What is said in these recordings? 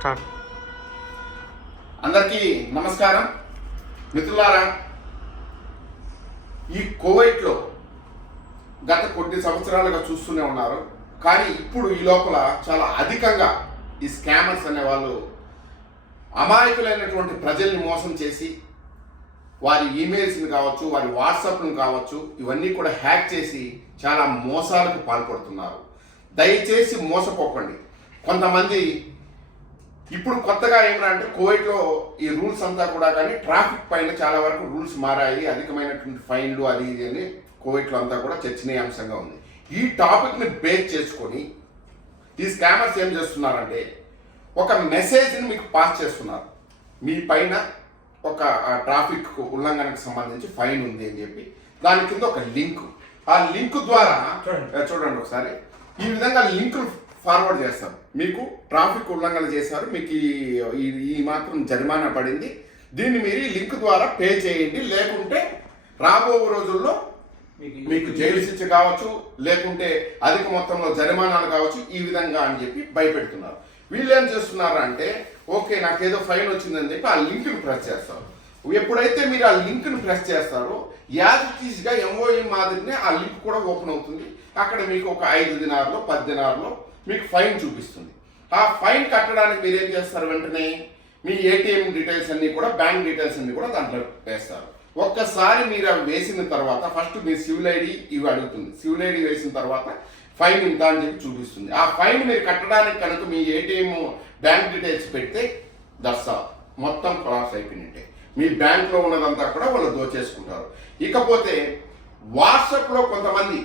Start. అందరికీ నమస్కారం మిత్రులారా. ఈ కువైట్లో గత కొన్ని సంవత్సరాలుగా చూస్తూనే ఉన్నారు. కానీ ఇప్పుడు ఈ లోపల చాలా అధికంగా ఈ స్కామర్స్ అనే వాళ్ళు అమాయకులైనటువంటి ప్రజల్ని మోసం చేసి వారి ఈమెయిల్స్ని కావచ్చు, వారి వాట్సాప్ను కావచ్చు, ఇవన్నీ కూడా హ్యాక్ చేసి చాలా మోసాలకు పాల్పడుతున్నారు. దయచేసి మోసపోకండి. కొంతమంది ఇప్పుడు కొత్తగా ఏమిటంటే కువైట్లో ఈ రూల్స్ అంతా కూడా కానీ ట్రాఫిక్ పైన చాలా వరకు రూల్స్ మారాయి. అధికమైనటువంటి ఫైన్లు అది ఇది అని కువైట్లో అంతా కూడా చర్చనీయాంశంగా ఉంది. ఈ టాపిక్ని బేస్ చేసుకొని ఈ స్కామర్స్ ఏం చేస్తున్నారంటే ఒక మెసేజ్ని మీకు పాస్ చేస్తున్నారు. మీ పైన ఒక ట్రాఫిక్ ఉల్లంఘనకు సంబంధించి ఫైన్ ఉంది అని చెప్పి దాని కింద ఒక లింక్, ఆ లింక్ ద్వారా చూడండి ఒకసారి, ఈ విధంగా లింకులు ఫార్వర్డ్ చేస్తారు. మీకు ట్రాఫిక్ ఉల్లంఘన చేశారు, మీకు ఈ మాత్రం జరిమానా పడింది, దీన్ని మీరు ఈ లింక్ ద్వారా పే చేయండి, లేకుంటే రాబో రోజుల్లో మీకు జైలు శిక్ష కావచ్చు, లేకుంటే అధిక మొత్తంలో జరిమానాలు కావచ్చు, ఈ విధంగా అని చెప్పి భయపెడుతున్నారు. వీళ్ళు ఏం చేస్తున్నారు అంటే ఓకే నాకేదో ఫైన్ వచ్చిందని చెప్పి ఆ లింక్ను ప్రెస్ చేస్తారు. ఎప్పుడైతే మీరు ఆ లింక్ను ప్రెస్ చేస్తారో యాజిటీస్గా ఎంఓఈ మాదిరినే ఆ లింక్ కూడా ఓపెన్ అవుతుంది. అక్కడ మీకు ఒక 5 దినార్లో 10 దినార్లో మీకు ఫైన్ చూపిస్తుంది. ఆ ఫైన్ కట్టడానికి మీరు ఏం చేస్తారు, వెంటనే మీ ఏటీఎం డీటెయిల్స్ అన్నీ కూడా, బ్యాంక్ డీటెయిల్స్ అన్నీ కూడా దాంట్లో వేస్తారు. ఒక్కసారి మీరు అవి వేసిన తర్వాత ఫస్ట్ మీ సివిల్ ఐడి ఇవి అడుగుతుంది. సివిల్ ఐడి వేసిన తర్వాత ఫైన్ ఇంత అని చెప్పి చూపిస్తుంది. ఆ ఫైన్ మీరు కట్టడానికి కనుక మీ ఏటీఎం బ్యాంక్ డీటెయిల్స్ పెడితే దర్శా మొత్తం క్రాస్ అయిపోయినట్టే. మీ బ్యాంక్లో ఉన్నదంతా కూడా వాళ్ళు దోచేసుకుంటారు. ఇకపోతే వాట్సాప్లో కొంతమంది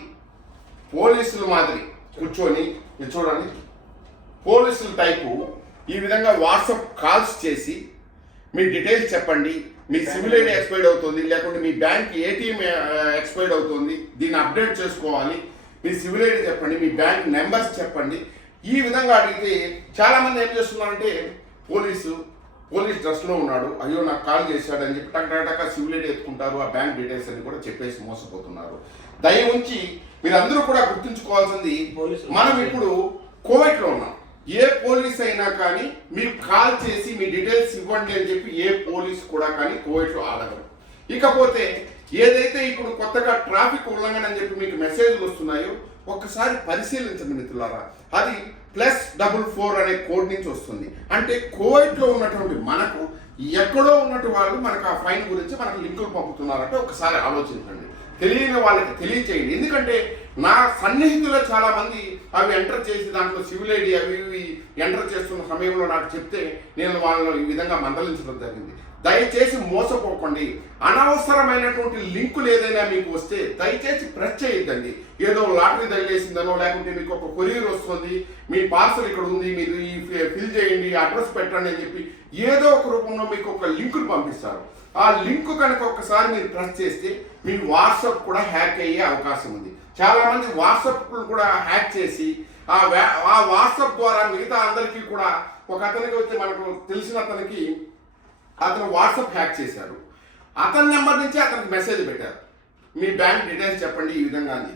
పోలీసుల మాదిరి కూర్చొని, ఇది చూడండి, పోలీసుల టైపు ఈ విధంగా వాట్సాప్ కాల్స్ చేసి మీ డీటెయిల్స్ చెప్పండి, మీ సివిల్ ఐడి ఎక్స్పైర్డ్ అవుతుంది, లేకుంటే మీ బ్యాంక్ ఏటీఎం ఎక్స్పైర్డ్ అవుతుంది, దీన్ని అప్డేట్ చేసుకోవాలి, మీ సివిల్ ఐడి చెప్పండి, మీ బ్యాంక్ నెంబర్స్ చెప్పండి. ఈ విధంగా అడిగితే చాలామంది ఏం చేస్తున్నారంటే పోలీస్ డ్రెస్లో ఉన్నాడు, అయ్యో నాకు కాల్ చేశాడు అని చెప్పి టక్ సివిల్ ఐడి ఎత్తుకుంటారు, ఆ బ్యాంక్ డీటెయిల్స్ అని కూడా చెప్పేసి మోసపోతున్నారు. దయ ఉంచి మీరందరూ కూడా గుర్తుంచుకోవాల్సింది, మనం ఇప్పుడు కువైట్లో ఉన్నాం. ఏ పోలీస్ అయినా కానీ మీకు కాల్ చేసి మీ డీటెయిల్స్ ఇవ్వండి అని చెప్పి ఏ పోలీస్ కూడా కానీ కువైట్లో అడగరు. ఇకపోతే ఏదైతే ఇప్పుడు కొత్తగా ట్రాఫిక్ ఉల్లంఘన అని చెప్పి మీకు మెసేజ్లు వస్తున్నాయో ఒక్కసారి పరిశీలించండి మిత్రులారా. అది +44 అనే కోడ్ నుంచి వస్తుంది. అంటే కువైట్లో ఉన్నటువంటి మనకు ఎక్కడో ఉన్నట్టు వాళ్ళు మనకు ఆ ఫైన్ గురించి మనకు లింకులు పంపుతున్నారంటే ఒకసారి ఆలోచించండి. తెలియని వాళ్ళకి తెలియచేయండి. ఎందుకంటే నా సన్నిహితులు చాలా మంది అవి ఎంటర్ చేసి దాంట్లో సివిల్ ఐడి అవి ఇవి ఎంటర్ చేస్తున్న సమయంలో నాకు చెప్తే నేను వాళ్ళని ఈ విధంగా మందలించడం జరిగింది. దయచేసి మోసపోకండి. అనవసరమైనటువంటి లింకులు ఏదైనా మీకు వస్తే దయచేసి ప్రెస్ చేయొద్దండి. ఏదో లాటరీ తగిలేసిందనో, లేకుంటే మీకు ఒక కొరియర్ వస్తుంది, మీ పార్సల్ ఇక్కడ ఉంది, మీరు ఈ ఫిల్ చేయండి, అడ్రస్ పెట్టండి అని చెప్పి ఏదో ఒక రూపంలో మీకు ఒక లింకులు పంపిస్తారు. ఆ లింక్ కనుక ఒకసారి మీరు ప్రెస్ చేస్తే మీ వాట్సాప్ కూడా హ్యాక్ అయ్యే అవకాశం ఉంది. చాలామంది వాట్సాప్ కూడా హ్యాక్ చేసి ఆ వాట్సాప్ ద్వారా మిగతా అందరికీ కూడా, ఒక అతనికి వచ్చి మనకు తెలిసిన అతనికి అతను వాట్సాప్ హ్యాక్ చేశారు. అతని నెంబర్ నుంచి అతనికి మెసేజ్ పెట్టారు, మీ బ్యాంక్ డీటెయిల్స్ చెప్పండి ఈ విధంగా అని.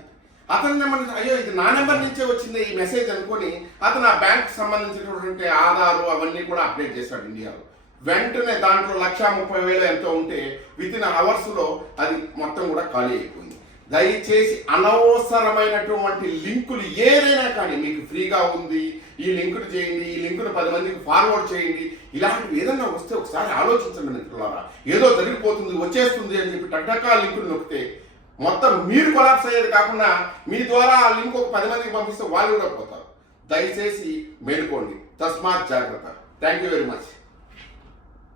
అతని నెంబర్ నుంచి అయ్యో ఇది నా నెంబర్ నుంచే వచ్చింది ఈ మెసేజ్ అనుకొని అతను ఆ బ్యాంక్ సంబంధించినటువంటి ఆధారు అవన్నీ కూడా అప్డేట్ చేశాడు ఇండియాలో. వెంటనే దాంట్లో 1,30,000 ఎంతో ఉంటే వితిన్ అవర్స్లో అది మొత్తం కూడా ఖాళీ అయిపోయింది. దయచేసి అనవసరమైనటువంటి లింకులు ఏదైనా కానీ మీకు ఫ్రీగా ఉంది, ఈ లింకులు చేయండి, ఈ లింకును 10 మందికి ఫార్వర్డ్ చేయండి, ఇలాంటివి ఏదైనా వస్తే ఒకసారి ఆలోచించండి మిత్రులారా. ఏదో జరిగిపోతుంది వచ్చేస్తుంది అని చెప్పి టక్టకా లింకులు నొక్కితే మొత్తం మీరు కొలాప్స్ అయ్యేది కాకుండా మీ ద్వారా ఆ లింక్ ఒక 10 మందికి పంపిస్తే వాళ్ళు కూడా పోతారు. దయచేసి మేలుకోండి. తస్మాత్ జాగ్రత్త. Thank you very much.